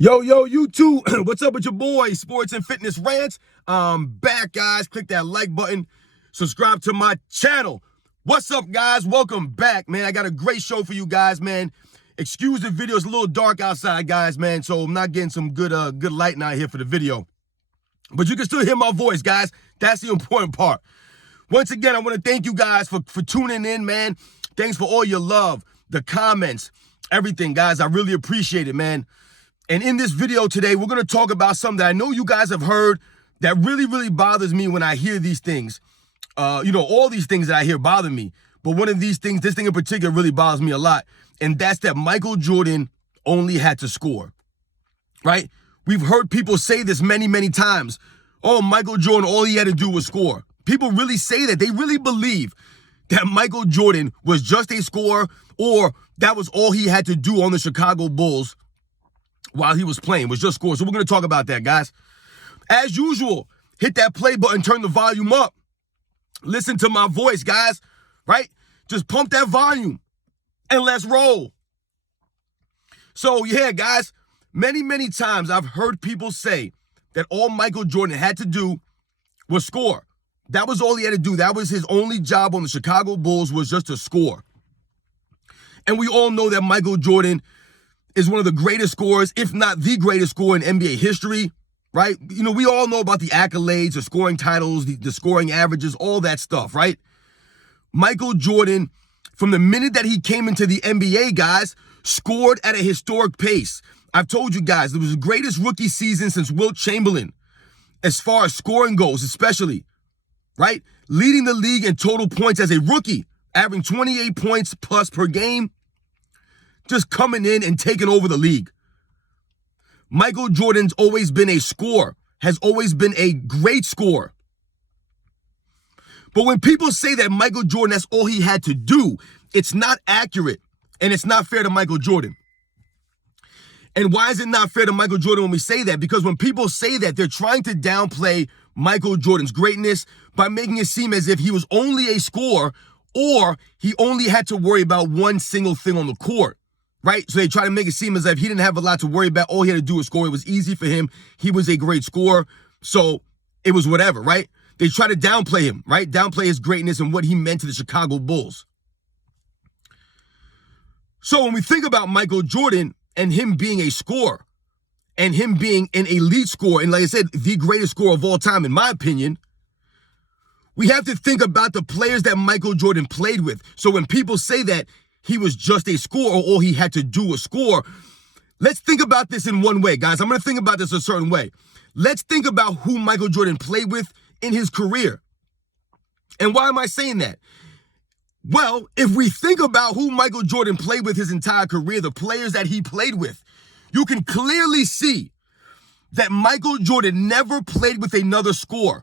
Yo, YouTube, what's up with your boy, Sports and Fitness Rants? Back, guys. Click that like button. Subscribe to my channel. What's up, guys? Welcome back, man. I got a great show for you guys, man. Excuse the video. It's a little dark outside, guys, man, so I'm not getting some good lighting out here for the video. But you can still hear my voice, guys. That's the important part. Once again, I want to thank you guys for tuning in, man. Thanks for all your love, the comments, everything, guys. I really appreciate it, man. And in this video today, we're going to talk about something that I know you guys have heard that really bothers me when I hear these things. All these things that I hear bother me. But one of these things, this thing in particular, really bothers me a lot. And that's that Michael Jordan only had to score, right? We've heard people say this many times. Oh, Michael Jordan, all he had to do was score. People really say that. They really believe that Michael Jordan was just a scorer, or that was all he had to do on the Chicago Bulls while he was playing, was just score. So we're going to talk about that, guys. As usual, hit that play button, turn the volume up. Listen to my voice, guys, right? Just pump that volume and let's roll. So, yeah, guys, many times I've heard people say that all Michael Jordan had to do was score. That was all he had to do. That was his only job on the Chicago Bulls, was just to score. And we all know that Michael Jordan is one of the greatest scorers, if not the greatest scorer in NBA history, right? You know, we all know about the accolades, the scoring titles, the scoring averages, all that stuff, right? Michael Jordan, from the minute that he came into the NBA, guys, scored at a historic pace. I've told you guys, it was the greatest rookie season since Wilt Chamberlain, as far as scoring goes, especially, right? Leading the league in total points as a rookie, averaging 28 points plus per game, just coming in and taking over the league. Michael Jordan's always been a scorer, has always been a great scorer. But when people say that Michael Jordan, that's all he had to do, it's not accurate, and it's not fair to Michael Jordan. And why is it not fair to Michael Jordan when we say that? Because when people say that, they're trying to downplay Michael Jordan's greatness by making it seem as if he was only a scorer, or he only had to worry about one single thing on the court. Right? So they try to make it seem as if he didn't have a lot to worry about. All he had to do was score. It was easy for him. He was a great scorer. So it was whatever, right? They try to downplay him, right? Downplay his greatness and what he meant to the Chicago Bulls. So when we think about Michael Jordan and him being a scorer and him being an elite scorer, and like I said, the greatest scorer of all time, in my opinion, we have to think about the players that Michael Jordan played with. So when people say that he was just a scorer, or all he had to do was score, let's think about this in one way, guys. I'm going to think about this a certain way. Let's think about who Michael Jordan played with in his career. And why am I saying that? Well, if we think about who Michael Jordan played with his entire career, the players that he played with, you can clearly see that Michael Jordan never played with another scorer.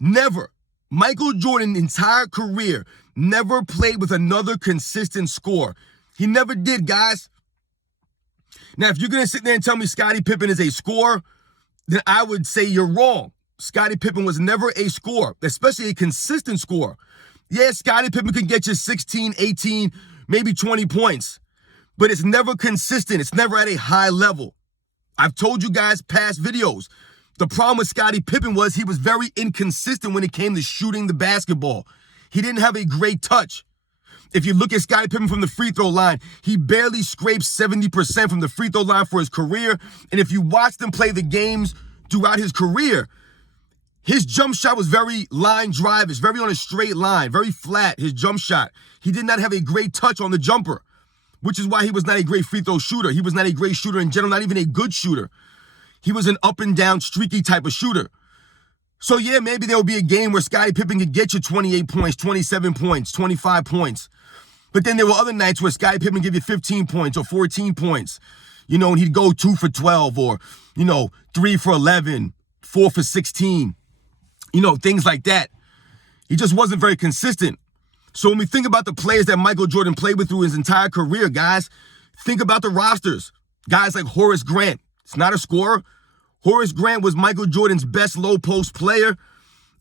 Never. Michael Jordan's entire career never played with another consistent scorer. He never did, guys. Now, if you're going to sit there and tell me Scottie Pippen is a scorer, then I would say you're wrong. Scottie Pippen was never a scorer, especially a consistent scorer. Yeah, Scottie Pippen can get you 16, 18, maybe 20 points, but it's never consistent. It's never at a high level. I've told you guys past videos. The problem with Scottie Pippen was he was very inconsistent when it came to shooting the basketball. He didn't have a great touch. If you look at Scottie Pippen from the free throw line, he barely scraped 70% from the free throw line for his career. And if you watched him play the games throughout his career, his jump shot was very line drive. It's very on a straight line, very flat, his jump shot. He did not have a great touch on the jumper, which is why he was not a great free throw shooter. He was not a great shooter in general, not even a good shooter. He was an up and down, streaky type of shooter. So, yeah, maybe there will be a game where Scottie Pippen could get you 28 points, 27 points, 25 points. But then there were other nights where Scottie Pippen give you 15 points or 14 points, and he'd go 2 for 12 or, 3 for 11, 4 for 16, things like that. He just wasn't very consistent. So when we think about the players that Michael Jordan played with through his entire career, guys, think about the rosters. Guys like Horace Grant. It's not a scorer. Horace Grant was Michael Jordan's best low post player,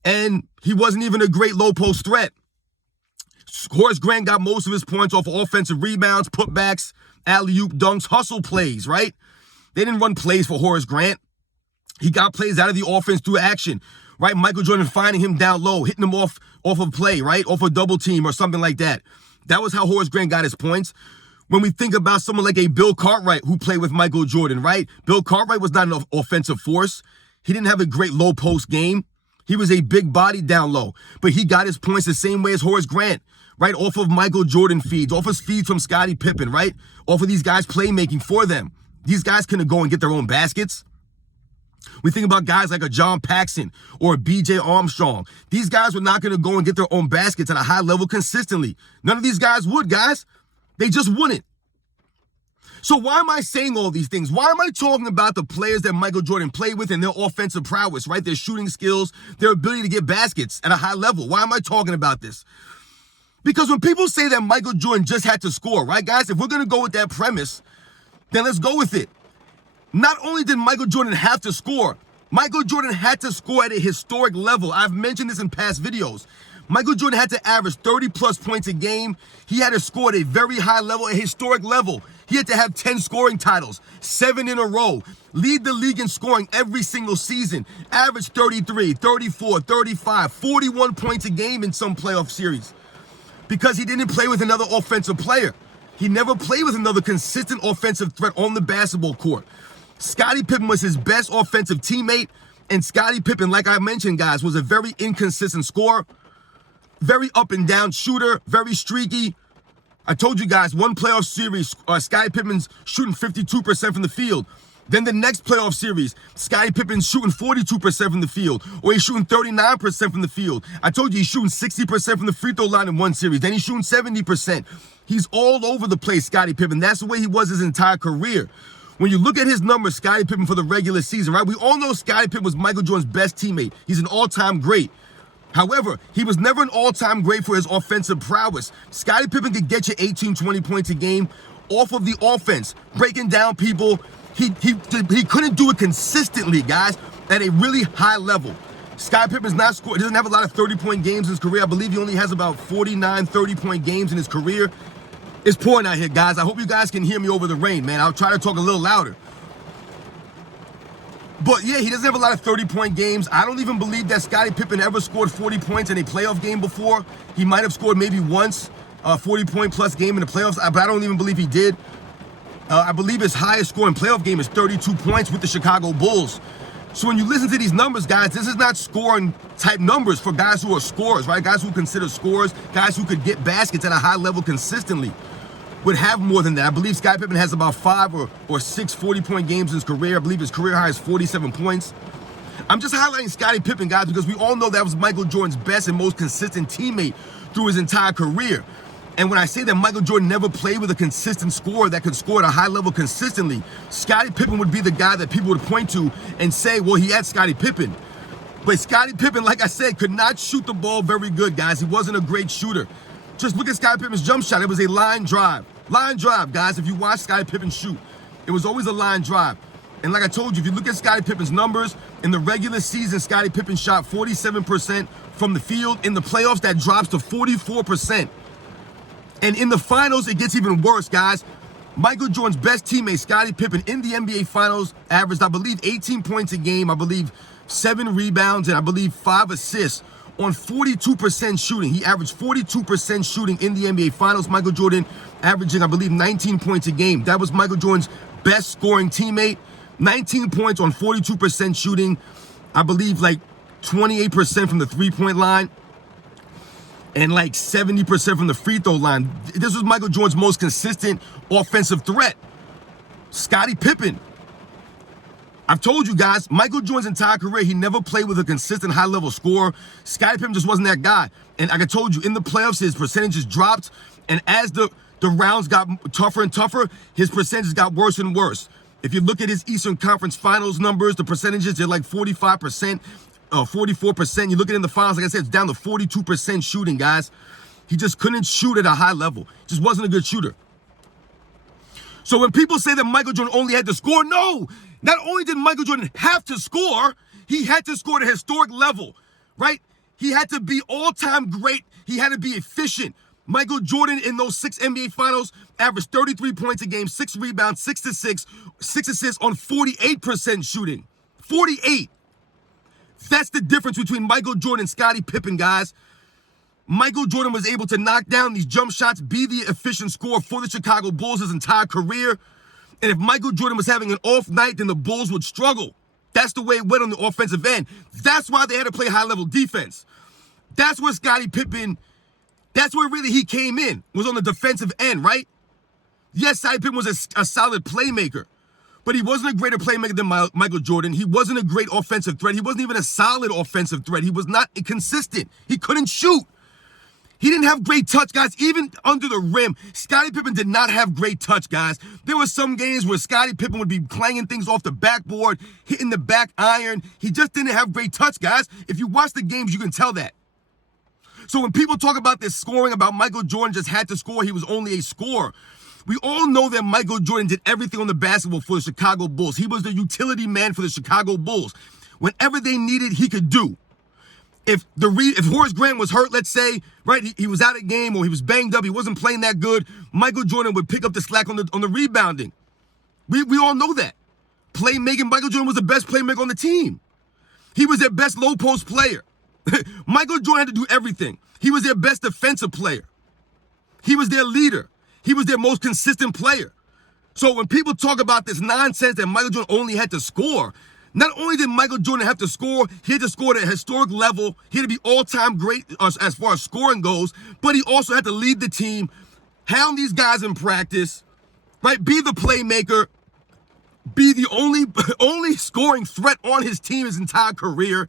and he wasn't even a great low post threat. Horace Grant got most of his points off of offensive rebounds, putbacks, alley-oop dunks, hustle plays, right? They didn't run plays for Horace Grant. He got plays out of the offense through action, right? Michael Jordan finding him down low, hitting him off of play, right? Off a double team or something like that. That was how Horace Grant got his points. When we think about someone like a Bill Cartwright who played with Michael Jordan, right? Bill Cartwright was not an offensive force. He didn't have a great low post game. He was a big body down low, but he got his points the same way as Horace Grant, right? Off of Michael Jordan feeds, off of feeds from Scottie Pippen, right? Off of these guys playmaking for them. These guys couldn't go and get their own baskets. We think about guys like a John Paxson or a B.J. Armstrong. These guys were not going to go and get their own baskets at a high level consistently. None of these guys would, guys. They just wouldn't. So why am I saying all these things? Why am I talking about the players that Michael Jordan played with and their offensive prowess, right? Their shooting skills, their ability to get baskets at a high level. Why am I talking about this? Because when people say that Michael Jordan just had to score, right, guys? If we're going to go with that premise, then let's go with it. Not only did Michael Jordan have to score, Michael Jordan had to score at a historic level. I've mentioned this in past videos. Michael Jordan had to average 30-plus points a game. He had to score at a very high level, a historic level. He had to have 10 scoring titles, 7 in a row, lead the league in scoring every single season, average 33, 34, 35, 41 points a game in some playoff series because he didn't play with another offensive player. He never played with another consistent offensive threat on the basketball court. Scottie Pippen was his best offensive teammate, and Scottie Pippen, like I mentioned, guys, was a very inconsistent scorer, very up and down shooter, very streaky. I told you guys, one playoff series, Scottie Pippen's shooting 52% from the field. Then the next playoff series, Scottie Pippen's shooting 42% from the field, or he's shooting 39% from the field. I told you he's shooting 60% from the free throw line in one series. Then he's shooting 70%. He's all over the place, Scottie Pippen. That's the way he was his entire career. When you look at his numbers, Scottie Pippen for the regular season, right? We all know Scottie Pippen was Michael Jordan's best teammate. He's an all-time great. However, he was never an all-time great for his offensive prowess. Scottie Pippen could get you 18, 20 points a game off of the offense, breaking down people. He couldn't do it consistently, guys, at a really high level. Scottie Pippen's not scored. He doesn't have a lot of 30-point games in his career. I believe he only has about 49, 30-point games in his career. It's pouring out here, guys. I hope you guys can hear me over the rain, man. I'll try to talk a little louder. But yeah, he doesn't have a lot of 30-point games. I don't even believe that Scottie Pippen ever scored 40 points in a playoff game before. He might have scored maybe once a 40-point plus game in the playoffs, but I don't even believe he did. I believe his highest scoring playoff game is 32 points with the Chicago Bulls. So when you listen to these numbers, guys, this is not scoring type numbers for guys who are scorers, right? Guys who consider scorers, guys who could get baskets at a high level consistently would have more than that. I believe Scottie Pippen has about 5 or 6 40-point games in his career. I believe his career high is 47 points. I'm just highlighting Scottie Pippen, guys, because we all know that was Michael Jordan's best and most consistent teammate through his entire career. And when I say that Michael Jordan never played with a consistent scorer that could score at a high level consistently, Scottie Pippen would be the guy that people would point to and say, well, he had Scottie Pippen. But Scottie Pippen, like I said, could not shoot the ball very good, guys. He wasn't a great shooter. Just look at Scottie Pippen's jump shot. It was a line drive. Line drive, guys. If you watch Scottie Pippen shoot, it was always a line drive. And like I told you, if you look at Scottie Pippen's numbers, in the regular season, Scottie Pippen shot 47% from the field. In the playoffs, that drops to 44%. And in the finals, it gets even worse, guys. Michael Jordan's best teammate, Scottie Pippen, in the NBA Finals, averaged, I believe, 18 points a game, I believe 7 rebounds, and I believe 5 assists on 42% shooting. He averaged 42% shooting in the NBA Finals. Michael Jordan averaging, I believe, 19 points a game. That was Michael Jordan's best scoring teammate. 19 points on 42% shooting. I believe like 28% from the three-point line and like 70% from the free throw line. This was Michael Jordan's most consistent offensive threat. Scottie Pippen. I've told you guys, Michael Jordan's entire career, he never played with a consistent high-level scorer. Scottie Pippen just wasn't that guy. And like I told you, in the playoffs, his percentages dropped. And as the rounds got tougher and tougher, his percentages got worse and worse. If you look at his Eastern Conference Finals numbers, the percentages, they're like 45%, 44%. You look at it in the finals, like I said, it's down to 42% shooting, guys. He just couldn't shoot at a high level. Just wasn't a good shooter. So when people say that Michael Jordan only had to score, no! Not only did Michael Jordan have to score, he had to score at a historic level, right? He had to be all-time great. He had to be efficient. Michael Jordan in those 6 NBA Finals averaged 33 points a game, 6 rebounds, 6 to 6 assists on 48% shooting. 48. That's the difference between Michael Jordan and Scottie Pippen, guys. Michael Jordan was able to knock down these jump shots, be the efficient scorer for the Chicago Bulls his entire career. And if Michael Jordan was having an off night, then the Bulls would struggle. That's the way it went on the offensive end. That's why they had to play high-level defense. That's where Scottie Pippen, that's where really he came in, was on the defensive end, right? Yes, Scottie Pippen was a solid playmaker, but he wasn't a greater playmaker than Michael Jordan. He wasn't a great offensive threat. He wasn't even a solid offensive threat. He was not consistent. He couldn't shoot. He didn't have great touch, guys. Even under the rim, Scottie Pippen did not have great touch, guys. There were some games where Scottie Pippen would be clanging things off the backboard, hitting the back iron. He just didn't have great touch, guys. If you watch the games, you can tell that. So when people talk about this scoring, about Michael Jordan just had to score, he was only a scorer. We all know that Michael Jordan did everything on the basketball for the Chicago Bulls. He was the utility man for the Chicago Bulls. Whenever they needed, he could do. If Horace Grant was hurt, let's say, right, he was out of game or he was banged up, he wasn't playing that good, Michael Jordan would pick up the slack on the rebounding. We all know that. Playmaking, Michael Jordan was the best playmaker on the team. He was their best low post player. Michael Jordan had to do everything. He was their best defensive player. He was their leader. He was their most consistent player. So when people talk about this nonsense that Michael Jordan only had to score, not only did Michael Jordan have to score, he had to score at a historic level. He had to be all-time great as far as scoring goes, but he also had to lead the team, hound these guys in practice, right? Be the playmaker, be the only scoring threat on his team his entire career.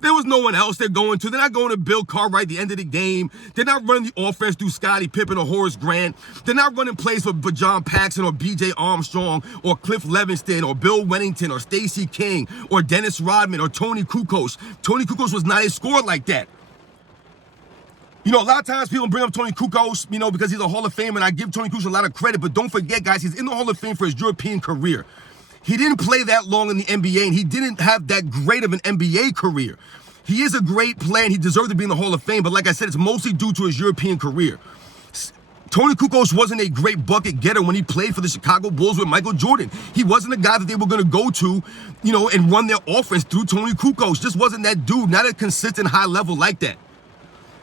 There was no one else they're going to. They're not going to Bill Cartwright at the end of the game. They're not running the offense through Scottie Pippen or Horace Grant. They're not running plays for John Paxson or B.J. Armstrong or Cliff Levingston or Bill Wennington or Stacey King or Dennis Rodman or Tony Kukoc. Tony Kukoc was not a scorer like that. You know, a lot of times people bring up Tony Kukoc, you know, because he's a Hall of Famer, and I give Tony Kukoc a lot of credit, but don't forget, guys, he's in the Hall of Fame for his European career. He didn't play that long in the NBA, and he didn't have that great of an NBA career. He is a great player, and he deserved to be in the Hall of Fame, but like I said, it's mostly due to his European career. Tony Kukoc wasn't a great bucket getter when he played for the Chicago Bulls with Michael Jordan. He wasn't a guy that they were going to go to, you know, and run their offense through Tony Kukoc. Just wasn't that dude, not a consistent high level like that.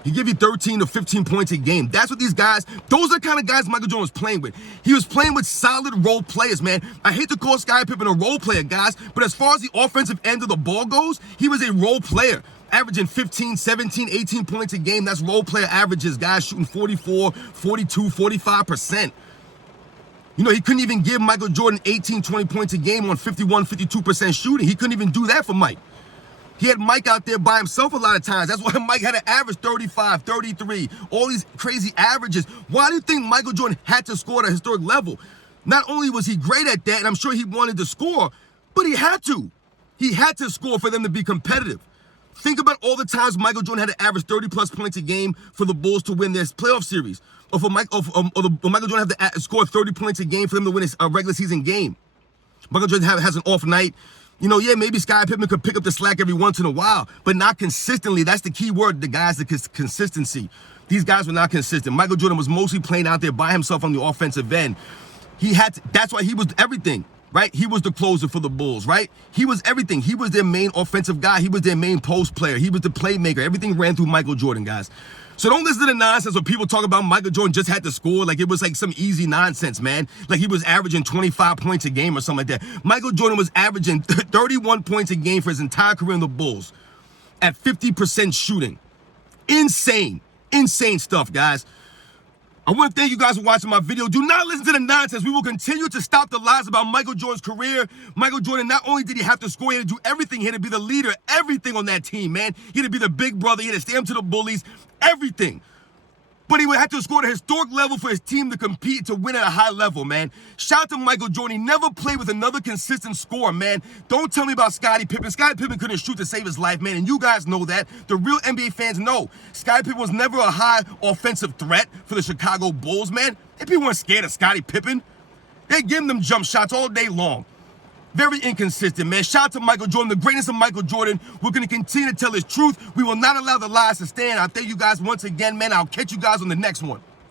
He give you 13 to 15 points a game. That's what these guys, those are the kind of guys Michael Jordan was playing with. He was playing with solid role players, man. I hate to call Scottie Pippen a role player, guys, but as far as the offensive end of the ball goes, he was a role player, averaging 15, 17, 18 points a game. That's role player averages, guys shooting 44, 42, 45%. You know, he couldn't even give Michael Jordan 18, 20 points a game on 51, 52% shooting. He couldn't even do that for Mike. He had Mike out there by himself a lot of times. That's why Mike had an average 35, 33, all these crazy averages. Why do you think Michael Jordan had to score at a historic level? Not only was he great at that, and I'm sure he wanted to score, but he had to. He had to score for them to be competitive. Think about all the times Michael Jordan had to average 30-plus points a game for the Bulls to win this playoff series. Or for Michael Jordan have to score 30 points a game for them to win a regular season game. Michael Jordan has an off night. You know, yeah, maybe Scottie Pippen could pick up the slack every once in a while, but not consistently. That's the key word, the guys, the consistency. These guys were not consistent. Michael Jordan was mostly playing out there by himself on the offensive end. That's why he was everything, right? He was the closer for the Bulls, right? He was everything. He was their main offensive guy. He was their main post player. He was the playmaker. Everything ran through Michael Jordan, guys. So don't listen to the nonsense when people talk about Michael Jordan just had to score like it was like some easy nonsense, man. Like he was averaging 25 points a game or something like that. Michael Jordan was averaging 31 points a game for his entire career in the Bulls at 50% shooting. Insane. Insane stuff, guys. I want to thank you guys for watching my video. Do not listen to the nonsense. We will continue to stop the lies about Michael Jordan's career. Michael Jordan, not only did he have to score, he had to do everything. He had to be the leader, everything on that team, man. He had to be the big brother. He had to stand to the bullies, everything. But he would have to score at a historic level for his team to compete, to win at a high level, man. Shout out to Michael Jordan. He never played with another consistent scorer, man. Don't tell me about Scottie Pippen. Scottie Pippen couldn't shoot to save his life, man, and you guys know that. The real NBA fans know. Scottie Pippen was never a high offensive threat for the Chicago Bulls, man. If people weren't scared of Scottie Pippen, they give him them jump shots all day long. Very inconsistent, man. Shout out to Michael Jordan, the greatness of Michael Jordan. We're going to continue to tell his truth. We will not allow the lies to stand. I thank you guys once again, man. I'll catch you guys on the next one.